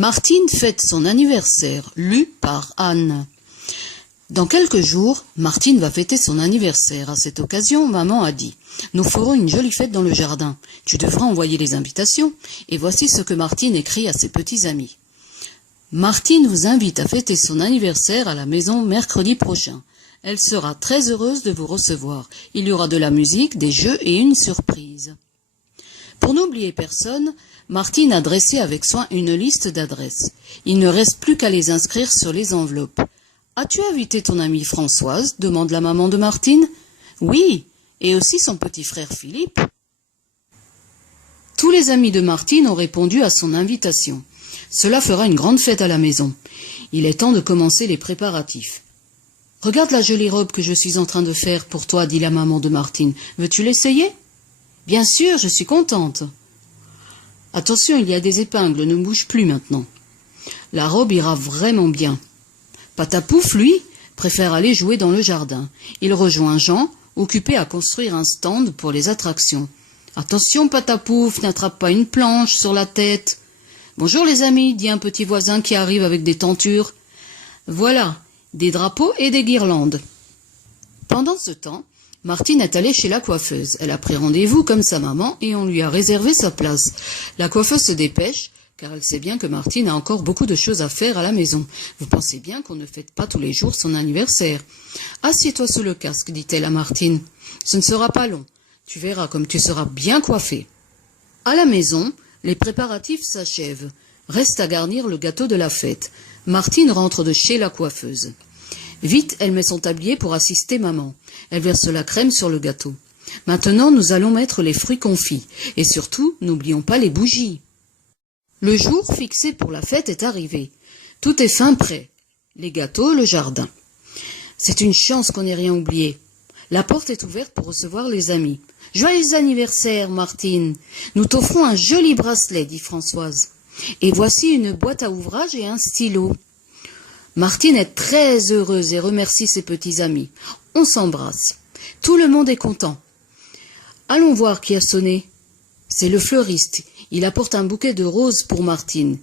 Martine fête son anniversaire, lu par Anne. Dans quelques jours, Martine va fêter son anniversaire. À cette occasion, maman a dit « Nous ferons une jolie fête dans le jardin. Tu devras envoyer les invitations. » Et voici ce que Martine écrit à ses petits amis. Martine vous invite à fêter son anniversaire à la maison mercredi prochain. Elle sera très heureuse de vous recevoir. Il y aura de la musique, des jeux et une surprise. Pour n'oublier personne, Martine a dressé avec soin une liste d'adresses. Il ne reste plus qu'à les inscrire sur les enveloppes. « As-tu invité ton amie Françoise ?» demande la maman de Martine. « Oui, et aussi son petit frère Philippe. » Tous les amis de Martine ont répondu à son invitation. Cela fera une grande fête à la maison. Il est temps de commencer les préparatifs. « Regarde la jolie robe que je suis en train de faire pour toi, dit la maman de Martine. Veux-tu l'essayer ? » « Bien sûr, je suis contente. »« Attention, il y a des épingles, ne bouge plus maintenant. » La robe ira vraiment bien. Patapouf, lui, préfère aller jouer dans le jardin. Il rejoint Jean, occupé à construire un stand pour les attractions. « Attention, Patapouf, n'attrape pas une planche sur la tête. »« Bonjour les amis, dit un petit voisin qui arrive avec des tentures. Voilà, des drapeaux et des guirlandes. » Pendant ce temps, Martine est allée chez la coiffeuse. Elle a pris rendez-vous comme sa maman et on lui a réservé sa place. La coiffeuse se dépêche, car elle sait bien que Martine a encore beaucoup de choses à faire à la maison. Vous pensez bien qu'on ne fête pas tous les jours son anniversaire. « Assieds-toi sous le casque, dit-elle à Martine. Ce ne sera pas long. Tu verras comme tu seras bien coiffée. » À la maison, les préparatifs s'achèvent. Reste à garnir le gâteau de la fête. Martine rentre de chez la coiffeuse. Vite, elle met son tablier pour assister maman. Elle verse la crème sur le gâteau. Maintenant, nous allons mettre les fruits confits. Et surtout, n'oublions pas les bougies. Le jour fixé pour la fête est arrivé. Tout est fin prêt. Les gâteaux, le jardin. C'est une chance qu'on n'ait rien oublié. La porte est ouverte pour recevoir les amis. « Joyeux anniversaire, Martine. Nous t'offrons un joli bracelet, dit Françoise. Et voici une boîte à ouvrage et un stylo. » Martine est très heureuse et remercie ses petits amis. On s'embrasse. Tout le monde est content. Allons voir qui a sonné. C'est le fleuriste. Il apporte un bouquet de roses pour Martine.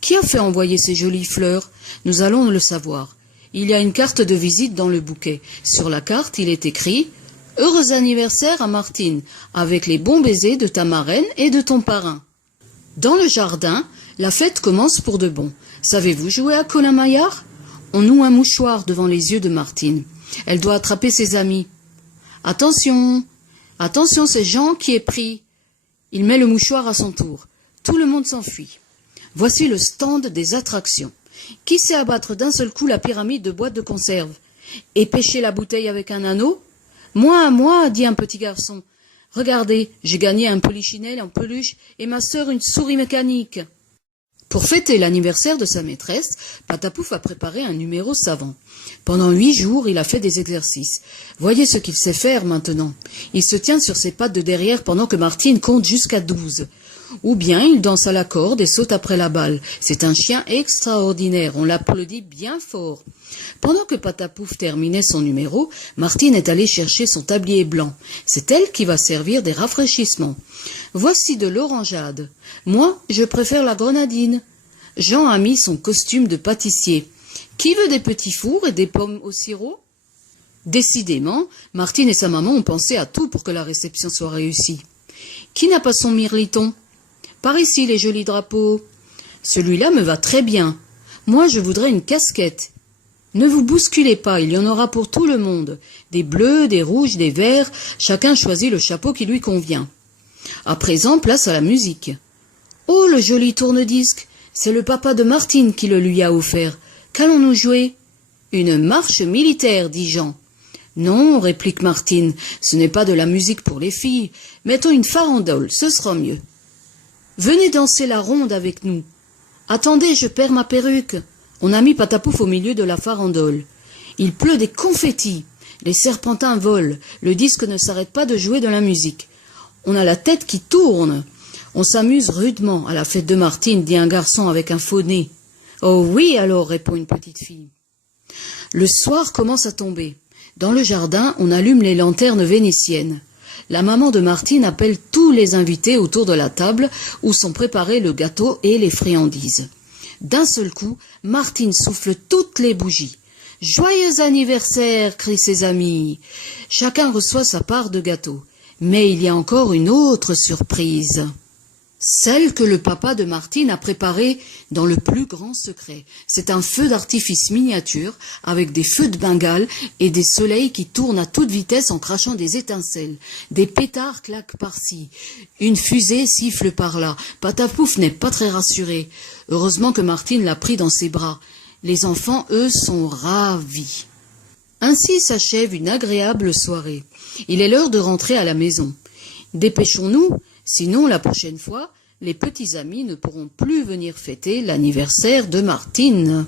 Qui a fait envoyer ces jolies fleurs? Nous allons le savoir. Il y a une carte de visite dans le bouquet. Sur la carte, il est écrit « Heureux anniversaire à Martine, avec les bons baisers de ta marraine et de ton parrain. » Dans le jardin, la fête commence pour de bon. Savez-vous jouer à Colin-Maillard? On noue un mouchoir devant les yeux de Martine. Elle doit attraper ses amis. « Attention, attention, c'est Jean qui est pris. » Il met le mouchoir à son tour. Tout le monde s'enfuit. Voici le stand des attractions. Qui sait abattre d'un seul coup la pyramide de boîtes de conserve? Et pêcher la bouteille avec un anneau? Moi, dit un petit garçon. Regardez, j'ai gagné un polichinelle en peluche et ma sœur une souris mécanique. Pour fêter l'anniversaire de sa maîtresse, Patapouf a préparé un numéro savant. Pendant 8 jours, il a fait des exercices. Voyez ce qu'il sait faire maintenant. Il se tient sur ses pattes de derrière pendant que Martine compte jusqu'à 12. Ou bien il danse à la corde et saute après la balle. C'est un chien extraordinaire, on l'applaudit bien fort. Pendant que Patapouf terminait son numéro, Martine est allée chercher son tablier blanc. C'est elle qui va servir des rafraîchissements. Voici de l'orangeade. Moi, je préfère la grenadine. Jean a mis son costume de pâtissier. Qui veut des petits fours et des pommes au sirop? Décidément, Martine et sa maman ont pensé à tout pour que la réception soit réussie. Qui n'a pas son mirliton? Par ici, les jolis drapeaux. Celui-là me va très bien. Moi, je voudrais une casquette. Ne vous bousculez pas, il y en aura pour tout le monde. Des bleus, des rouges, des verts, chacun choisit le chapeau qui lui convient. À présent, place à la musique. Oh, le joli tourne-disque! C'est le papa de Martine qui le lui a offert. Qu'allons-nous jouer? Une marche militaire, dit Jean. Non, réplique Martine, ce n'est pas de la musique pour les filles. Mettons une farandole, ce sera mieux. Venez danser la ronde avec nous. Attendez, je perds ma perruque. On a mis Patapouf au milieu de la farandole. Il pleut des confettis. Les serpentins volent. Le disque ne s'arrête pas de jouer de la musique. On a la tête qui tourne. On s'amuse rudement à la fête de Martine, dit un garçon avec un faux nez. Oh oui, alors, répond une petite fille. Le soir commence à tomber. Dans le jardin, on allume les lanternes vénitiennes. La maman de Martine appelle tous les invités autour de la table où sont préparés le gâteau et les friandises. D'un seul coup, Martine souffle toutes les bougies. « Joyeux anniversaire !» crient ses amis. Chacun reçoit sa part de gâteau. Mais il y a encore une autre surprise. Celle que le papa de Martine a préparée dans le plus grand secret. C'est un feu d'artifice miniature avec des feux de Bengale et des soleils qui tournent à toute vitesse en crachant des étincelles. Des pétards claquent par-ci. Une fusée siffle par-là. Patapouf n'est pas très rassuré. Heureusement que Martine l'a pris dans ses bras. Les enfants, eux, sont ravis. Ainsi s'achève une agréable soirée. Il est l'heure de rentrer à la maison. Dépêchons-nous, sinon la prochaine fois, les petits amis ne pourront plus venir fêter l'anniversaire de Martine.